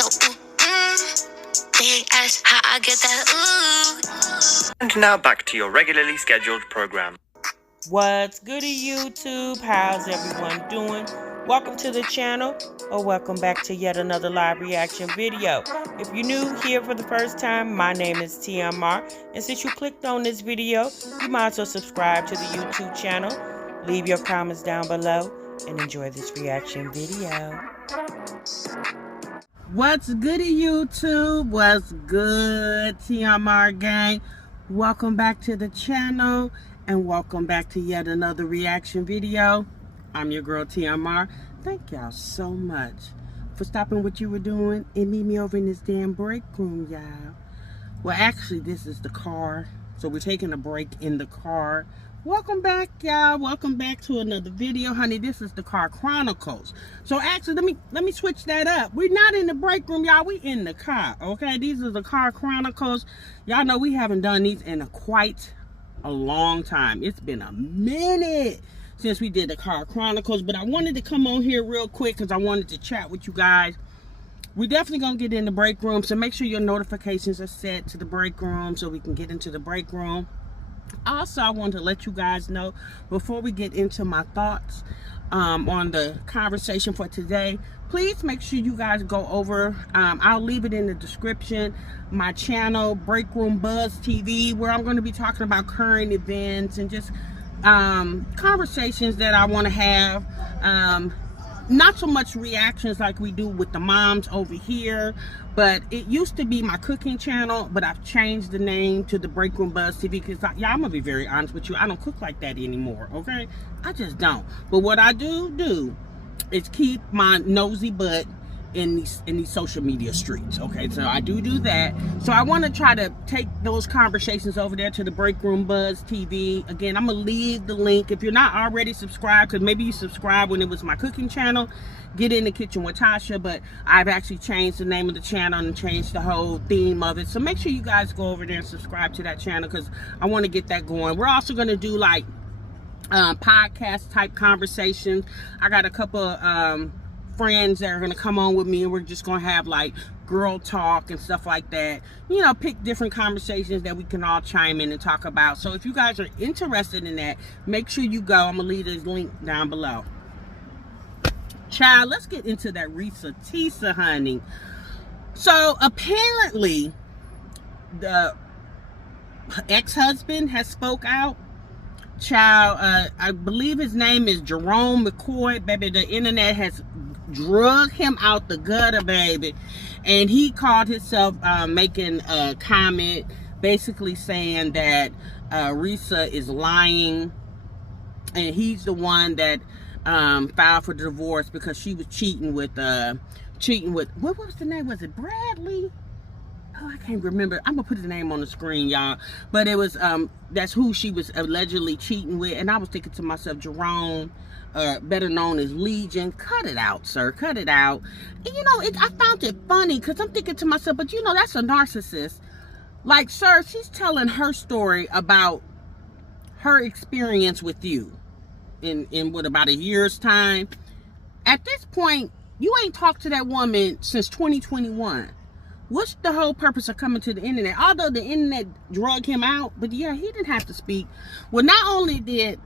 So, they ask how I get that, And now back to your regularly scheduled program. What's goody, YouTube? How's everyone doing? Welcome to the channel, or welcome back to yet another live reaction video. If you're new here for the first time, my name is TMR, and since you clicked on this video, you might as well subscribe to the YouTube channel, leave your comments down below, and enjoy this reaction video. What's goody, YouTube? What's good, TMR gang? Welcome back to the channel, and welcome back to yet another reaction video. I'm your girl TMR. Thank y'all so much for stopping what you were doing and meet me over in this damn break room, y'all. Well, actually, this is the car, so we're taking a break in the car. Welcome back, y'all. Welcome back to another video, honey. This is the car Chronicles. So actually, let me switch that up. We're not in the break room, y'all. We in the car, okay? These are the car Chronicles. Y'all know we haven't done these in quite a long time. It's been a minute since we did the car Chronicles, but I wanted to come on here real quick because I wanted to chat with you guys. We're definitely gonna get in the break room, so make sure your notifications are set to the break room so we can get into the break room. Also, I want to let you guys know before we get into my thoughts on the conversation for today, please make sure you guys go over, I'll leave it in the description, my channel, Break Room Buzz TV, where I'm going to be talking about current events and just conversations that I want to have. Not so much reactions like we do with the moms over here, but it used to be my cooking channel, but I've changed the name to the Break Room Buzz TV because, yeah, I'm gonna be very honest with you, I don't cook like that anymore, okay? I just don't. But what I do is keep my nosy butt in these social media streets, okay? So I do that. So I want to try to take those conversations over there to the Break Room Buzz TV. Again, I'm gonna leave the link. If you're not already subscribed, because maybe you subscribed when it was my cooking channel, Get in the Kitchen with Tasha, but I've actually changed the name of the channel and changed the whole theme of it. So make sure you guys go over there and subscribe to that channel because I want to get that going. We're also going to do like podcast type conversations. I got a couple friends that are going to come on with me, and we're just going to have like girl talk and stuff like that. You know, pick different conversations that we can all chime in and talk about. So if you guys are interested in that, make sure you go. I'm going to leave this link down below. Child, let's get into that RESSA TESSA, honey. So apparently the ex-husband has spoke out. Child, I believe his name is Jerome McCoy. Baby, the internet has drug him out the gutter, baby. And he called himself making a comment basically saying that RESSA is lying, and he's the one that filed for divorce because she was cheating with what was the name? Was it Bradley? Oh, I can't remember. I'm gonna put the name on the screen, y'all. But it was that's who she was allegedly cheating with. And I was thinking to myself, Jerome, better known as Legion, cut it out, sir, cut it out. And you know, I found it funny because I'm thinking to myself, but you know, that's a narcissist. Like, sir, she's telling her story about her experience with you in what, about a year's time. At this point, you ain't talked to that woman since 2021. What's the whole purpose of coming to the internet? Although the internet drug him out, but yeah, he didn't have to speak. Well, not only did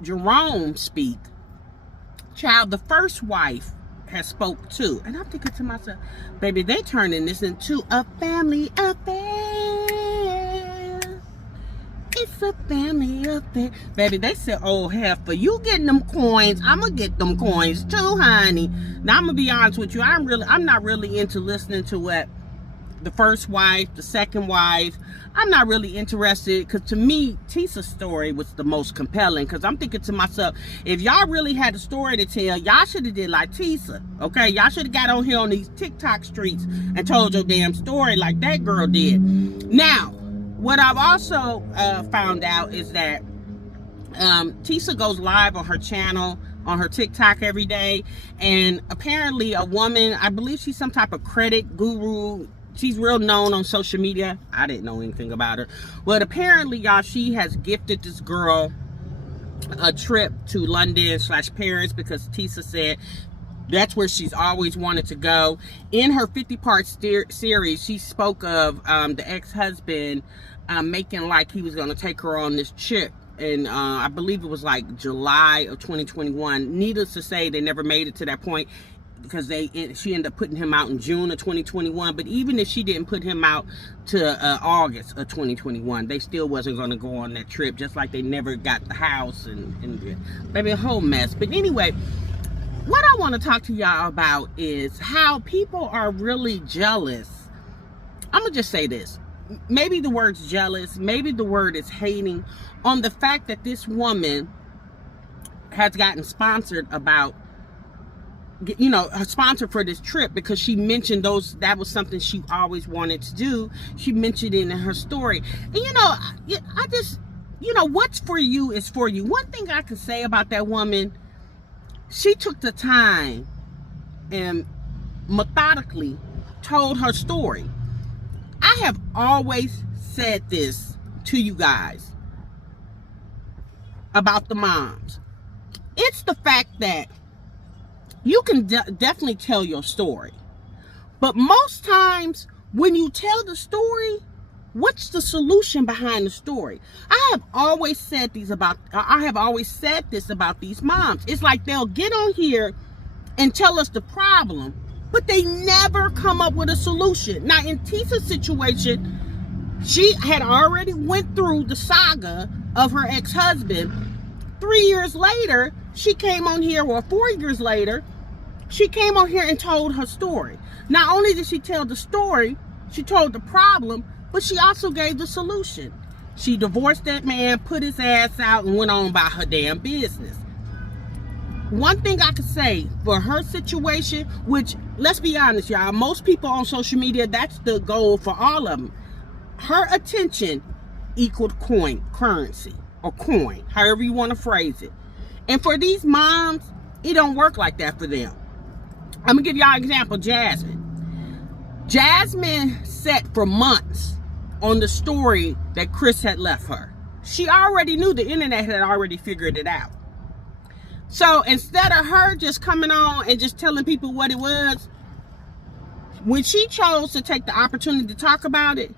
Jerome speak, child, the first wife has spoke too. And I'm thinking to myself, baby, they turning this into a family affair. It's a family affair. Baby, they said, oh, heifer, you getting them coins, I'm gonna get them coins too, honey. Now, I'm gonna be honest with you, I'm not really into listening to what the first wife, the second wife, I'm not really interested, because to me, Tessa's story was the most compelling, because I'm thinking to myself, if y'all really had a story to tell, y'all should have did like Tessa, okay? Y'all should have got on here on these TikTok streets and told your damn story like that girl did. Now, what I've also found out is that Tessa goes live on her channel, on her TikTok every day, and apparently a woman, I believe she's some type of credit guru, she's real known on social media. I didn't know anything about her, but apparently, y'all, she has gifted this girl a trip to London / Paris because Tessa said That's where she's always wanted to go. In her 50-part series, she spoke of the ex-husband making like he was going to take her on this trip. And I believe it was like July of 2021. Needless to say, they never made it to that point, because she ended up putting him out in June of 2021. But even if she didn't put him out to August of 2021, they still wasn't going to go on that trip, just like they never got the house and maybe a whole mess. But anyway, what I want to talk to y'all about is how people are really jealous. I'm going to just say this. Maybe the word's jealous, maybe the word is hating on the fact that this woman has gotten sponsored about, you know, sponsored for this trip, because she mentioned that was something she always wanted to do. She mentioned it in her story. And you know, I just, you know, what's for you is for you. One thing I can say about that woman, she took the time and methodically told her story. I have always said this to you guys about the moms. It's the fact that you can definitely tell your story. But most times when you tell the story, what's the solution behind the story? I have always said this about these moms. It's like they'll get on here and tell us the problem, but they never come up with a solution. Now, in Tessa's situation, she had already went through the saga of her ex-husband. 3 years later, she came on here, or 4 years later, she came on here and told her story. Not only did she tell the story, she told the problem, but she also gave the solution. She divorced that man, put his ass out, and went on about her damn business. One thing I could say for her situation, which, let's be honest, y'all, most people on social media, that's the goal for all of them. Her attention equaled currency, or coin, however you want to phrase it. And for these moms, it don't work like that for them. I'm going to give y'all an example. Jasmine sat for months on the story that Chris had left her. She already knew, the internet had already figured it out. So instead of her just coming on and just telling people what it was, when she chose to take the opportunity to talk about it,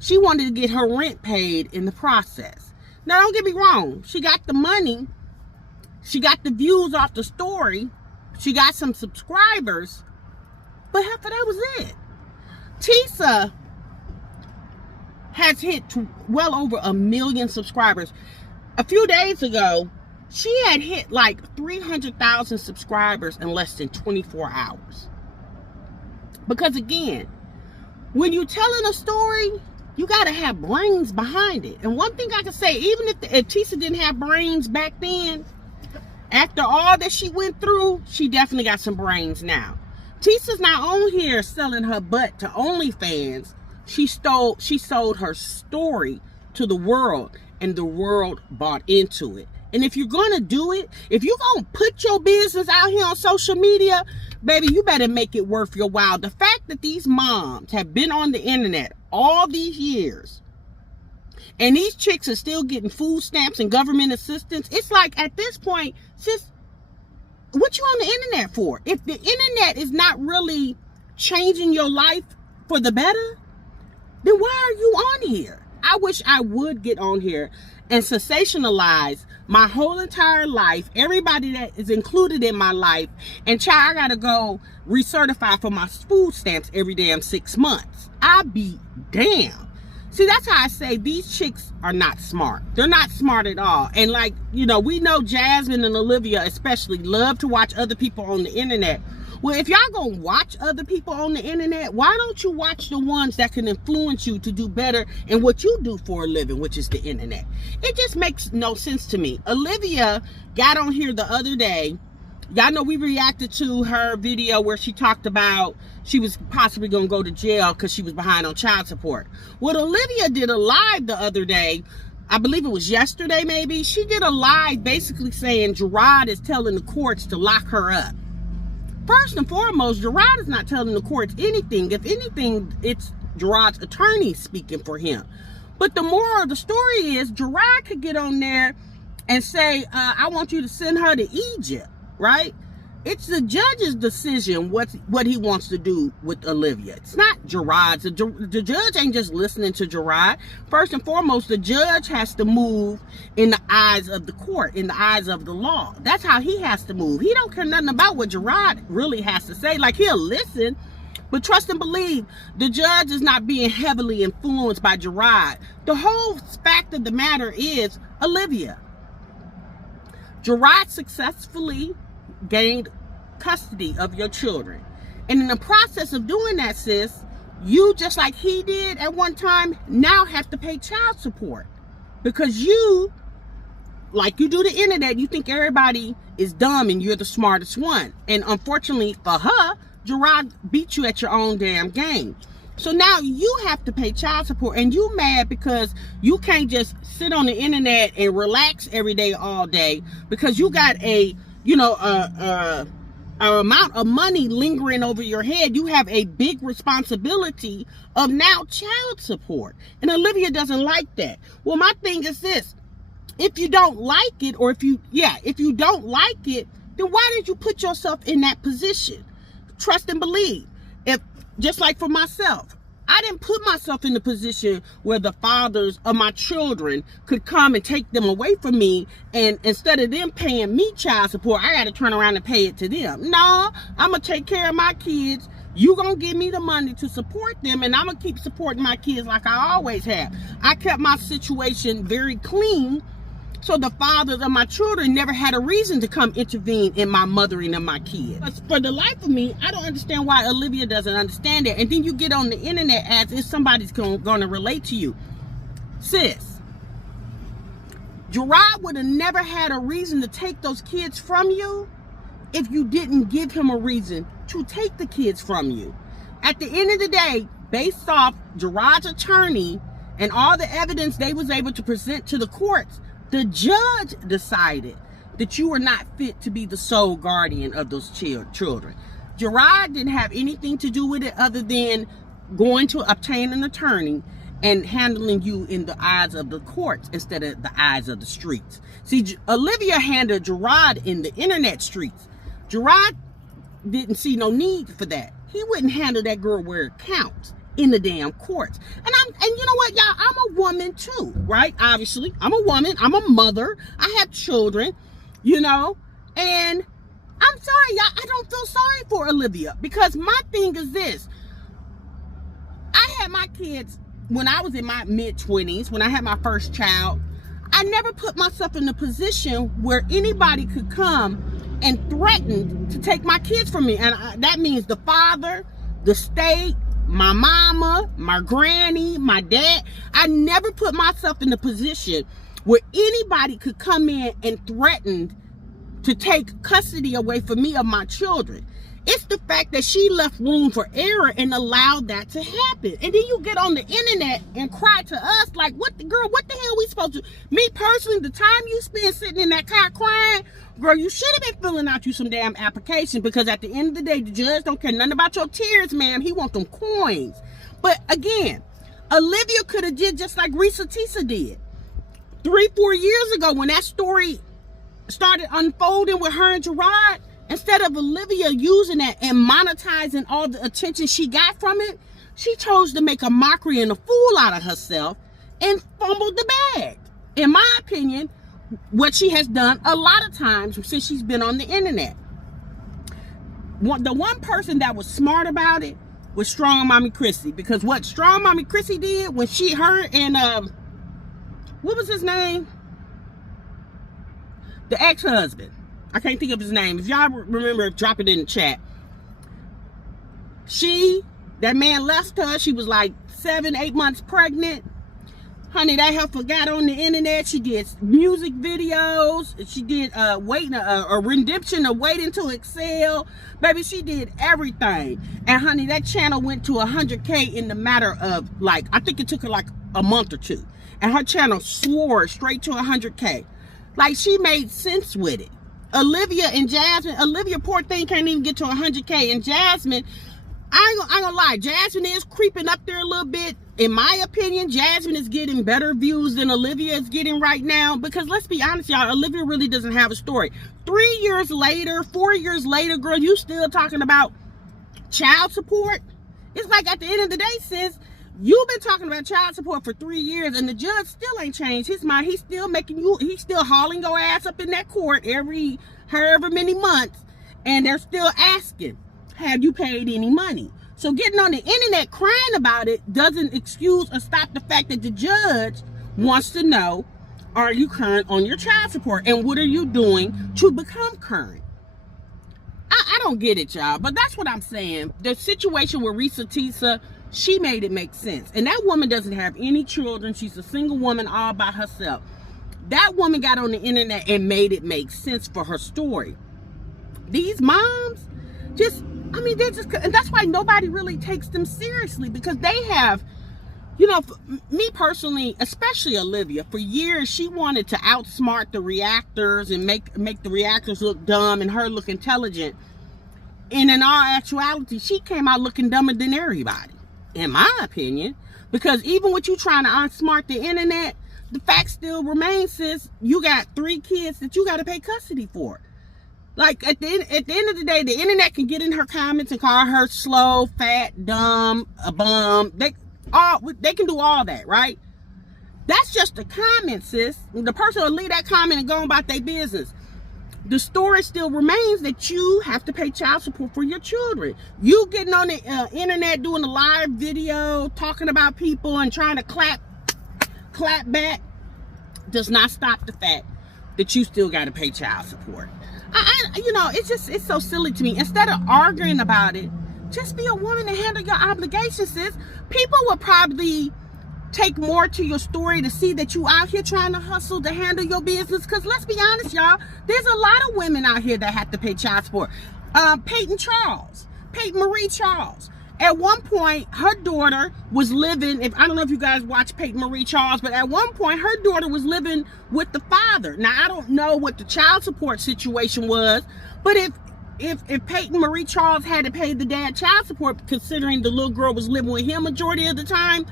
she wanted to get her rent paid in the process. Now, don't get me wrong. She got the money. She got the views off the story. She got some subscribers. But half of that was it. Tessa has hit well over 1 million subscribers. A few days ago, she had hit like 300,000 subscribers in less than 24 hours. Because again, when you're telling a story, you got to have brains behind it. And one thing I can say, even if Tessa didn't have brains back then, after all that she went through, she definitely got some brains now. Tessa's not on here selling her butt to OnlyFans. She sold her story to the world, and the world bought into it. And if you're going to do it, if you're going to put your business out here on social media, baby, you better make it worth your while. The fact that these moms have been on the internet all these years, and these chicks are still getting food stamps and government assistance, it's like, at this point, sis, what you on the internet for? If the internet is not really changing your life for the better, then why are you on here? I wish I would get on here and sensationalize my whole entire life, everybody that is included in my life, and child, I gotta go recertify for my food stamps every damn 6 months. I be damn. See, that's how I say these chicks are not smart. They're not smart at all. And like, you know, we know Jasmine and Olivia especially love to watch other people on the internet. Well, if y'all gonna watch other people on the internet, why don't you watch the ones that can influence you to do better in what you do for a living, which is the internet? It just makes no sense to me. Olivia got on here the other day. Y'all know we reacted to her video where she talked about she was possibly gonna go to jail because she was behind on child support. Well, Olivia did a live the other day. I believe it was yesterday maybe. She did a live basically saying Gerard is telling the courts to lock her up. First and foremost, Gerard is not telling the courts anything. If anything, it's Gerard's attorney speaking for him. But the moral of the story is Gerard could get on there and say, I want you to send her to Egypt, right? It's the judge's decision what he wants to do with Olivia. It's not Gerard's. The judge ain't just listening to Gerard. First and foremost, the judge has to move in the eyes of the court, in the eyes of the law. That's how he has to move. He don't care nothing about what Gerard really has to say. Like, he'll listen, but trust and believe, the judge is not being heavily influenced by Gerard. The whole fact of the matter is, Olivia, Gerard successfully gained custody of your children. And in the process of doing that, sis, you, just like he did at one time, now have to pay child support. Because you, like you do the internet, you think everybody is dumb and you're the smartest one. And unfortunately for her, Gerard beat you at your own damn game. So now you have to pay child support, and you mad because you can't just sit on the internet and relax every day, all day, because you got a, you know, amount of money lingering over your head. You have a big responsibility of now child support. And Olivia doesn't like that. Well, my thing is this. If you don't like it, or if you don't like it, then why did you put yourself in that position? Trust and believe. If, just like for myself, I didn't put myself in the position where the fathers of my children could come and take them away from me, and instead of them paying me child support, I got to turn around and pay it to them. No, I'm going to take care of my kids. You going to give me the money to support them, and I'm going to keep supporting my kids like I always have. I kept my situation very clean, so the fathers of my children never had a reason to come intervene in my mothering of my kids. But for the life of me, I don't understand why Olivia doesn't understand it. And then you get on the internet as if somebody's going to relate to you. Sis, Gerard would have never had a reason to take those kids from you if you didn't give him a reason to take the kids from you. At the end of the day, based off Gerard's attorney and all the evidence they was able to present to the courts, the judge decided that you were not fit to be the sole guardian of those children. Gerard didn't have anything to do with it other than going to obtain an attorney and handling you in the eyes of the courts instead of the eyes of the streets. See, Olivia handled Gerard in the internet streets. Gerard didn't see no need for that. He wouldn't handle that girl where it counts, in the damn courts. And you know what, y'all, I'm a woman too, right? Obviously, I'm a woman, I'm a mother, I have children, you know, and I'm sorry, y'all, I don't feel sorry for Olivia, because my thing is this. I had my kids when I was in my mid-20s, when I had my first child. I never put myself in a position where anybody could come and threaten to take my kids from me. And that means the father, the state, my mama, my granny, my dad. I never put myself in a position where anybody could come in and threaten to take custody away from me of my children. It's the fact that she left room for error and allowed that to happen. And then you get on the internet and cry to us like, what the hell we supposed to? Me personally, the time you spend sitting in that car crying, girl, you should have been filling out you some damn application, because at the end of the day, the judge don't care nothing about your tears, ma'am. He want them coins. But again, Olivia could have did just like RESSA TESSA did 3-4 years ago when that story started unfolding with her and Gerard. Instead of Olivia using that and monetizing all the attention she got from it, she chose to make a mockery and a fool out of herself and fumbled the bag. In my opinion, what she has done a lot of times since she's been on the internet. The one person that was smart about it was Strong Mommy Chrissy, because what Strong Mommy Chrissy did when her and what was his name? The ex-husband. I can't think of his name. If y'all remember, drop it in the chat. That man left her. She was like 7-8 months pregnant. Honey, that heifer got on the internet. She did music videos. She did a redemption of Waiting to Excel. Baby, she did everything. And honey, that channel went to 100K in the matter of like, I think it took her like a month or two. And her channel soared straight to 100K. Like, she made sense with it. Olivia and Jasmine, Olivia, poor thing, can't even get to 100K. And Jasmine, I ain't gonna lie, Jasmine is creeping up there a little bit. In my opinion, Jasmine is getting better views than Olivia is getting right now, because let's be honest, y'all, Olivia really doesn't have a story. 3 years later, 4 years later, girl, you still talking about child support? It's like, at the end of the day, sis, you've been talking about child support for 3 years, and the judge still ain't changed his mind. He's still he's still hauling your ass up in that court every however many months, and they're still asking, have you paid any money? So getting on the internet crying about it doesn't excuse or stop the fact that the judge wants to know, are you current on your child support, and what are you doing to become current? I don't get it, y'all, but that's what I'm saying. The situation with RESSA TESSA, she made it make sense. And that woman doesn't have any children. She's a single woman all by herself. That woman got on the internet and made it make sense for her story. These moms, and that's why nobody really takes them seriously, because they have, me personally, especially Olivia, for years she wanted to outsmart the reactors and make the reactors look dumb and her look intelligent. And in all actuality, she came out looking dumber than everybody, in my opinion, because even with you trying to outsmart the internet, the fact still remains, sis, you got 3 kids that you got to pay custody for. Like, at the end of the day, the internet can get in her comments and call her slow, fat, dumb, a bum. They can do all that, right? That's just a comment, sis. The person will leave that comment and go about their business. The story still remains that you have to pay child support for your children. You getting on the internet doing a live video, talking about people and trying to clap back does not stop the fact that you still got to pay child support. It's so silly to me. Instead of arguing about it, just be a woman and handle your obligations, sis. People will probably take more to your story to see that you out here trying to hustle to handle your business. Because let's be honest, y'all, there's a lot of women out here that have to pay child support. Peyton Marie Charles. At one point, her daughter was living, I don't know if you guys watch Peyton Marie Charles, but at one point, her daughter was living with the father. Now, I don't know what the child support situation was, but if Peyton Marie Charles had to pay the dad child support, considering the little girl was living with him majority of the time,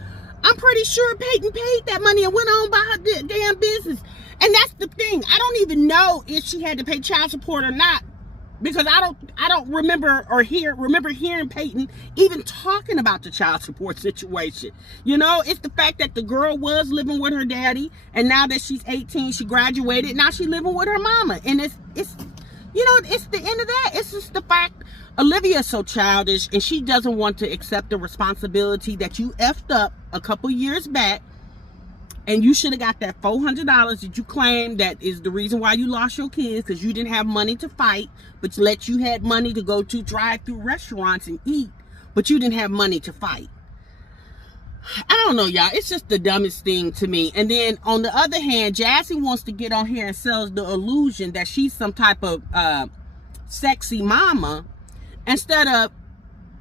I'm pretty sure Peyton paid that money and went on by her damn business. And that's the thing. I don't even know if she had to pay child support or not, because I don't remember hearing Peyton even talking about the child support situation. It's the fact that the girl was living with her daddy, and now that she's 18, she graduated, now she's living with her mama. And it's the end of that. It's just the fact Olivia is so childish, and she doesn't want to accept the responsibility that you effed up a couple years back. And you should have got that $400 that you claimed that is the reason why you lost your kids, because you didn't have money to fight, but you had money to go to drive-through restaurants and eat, but you didn't have money to fight. I don't know, y'all. It's just the dumbest thing to me. And then on the other hand, Jassy wants to get on here and sells the illusion that she's some type of sexy mama, instead of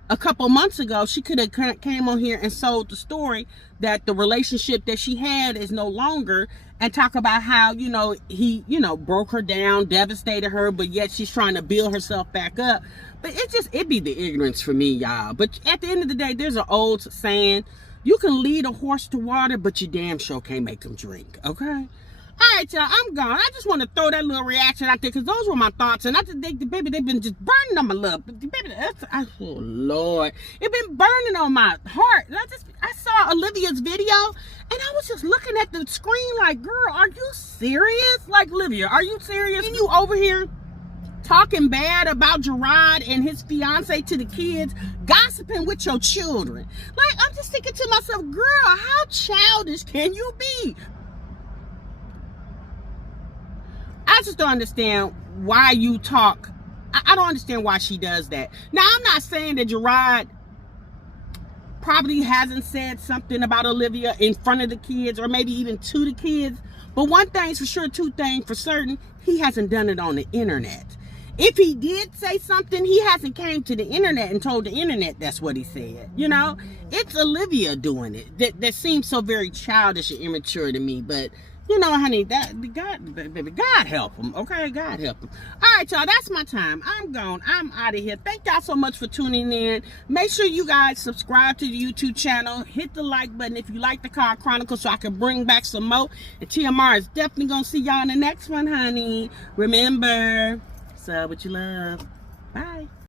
a couple months ago, she could have came on here and sold the story that the relationship that she had is no longer, and talk about how, he, broke her down, devastated her, but yet she's trying to build herself back up. But it be the ignorance for me, y'all. But at the end of the day, there's an old saying, you can lead a horse to water, but you damn sure can't make him drink, okay? All right, y'all, I'm gone. I just want to throw that little reaction out there, because those were my thoughts. And I just think, baby, they've been just burning on my love. Baby, oh, Lord. It's been burning on my heart. And I saw Olivia's video, and I was just looking at the screen like, girl, are you serious? Like, Olivia, are you serious? And you over here talking bad about Gerard and his fiance to the kids, gossiping with your children. Like, I'm just thinking to myself, girl, how childish can you be? I just don't understand why you talk. I don't understand why she does that. Now, I'm not saying that Gerard probably hasn't said something about Olivia in front of the kids, or maybe even to the kids. But one thing's for sure, two things for certain, he hasn't done it on the internet. If he did say something, he hasn't came to the internet and told the internet that's what he said. It's Olivia doing it. That seems so very childish and immature to me. But You know, honey, that God, baby, God help them, okay? God help them. All right, y'all, that's my time. I'm gone. I'm out of here. Thank y'all so much for tuning in. Make sure you guys subscribe to the YouTube channel. Hit the like button if you like the Car Chronicles so I can bring back some more. And TMR is definitely going to see y'all in the next one, honey. Remember, sub what you love. Bye.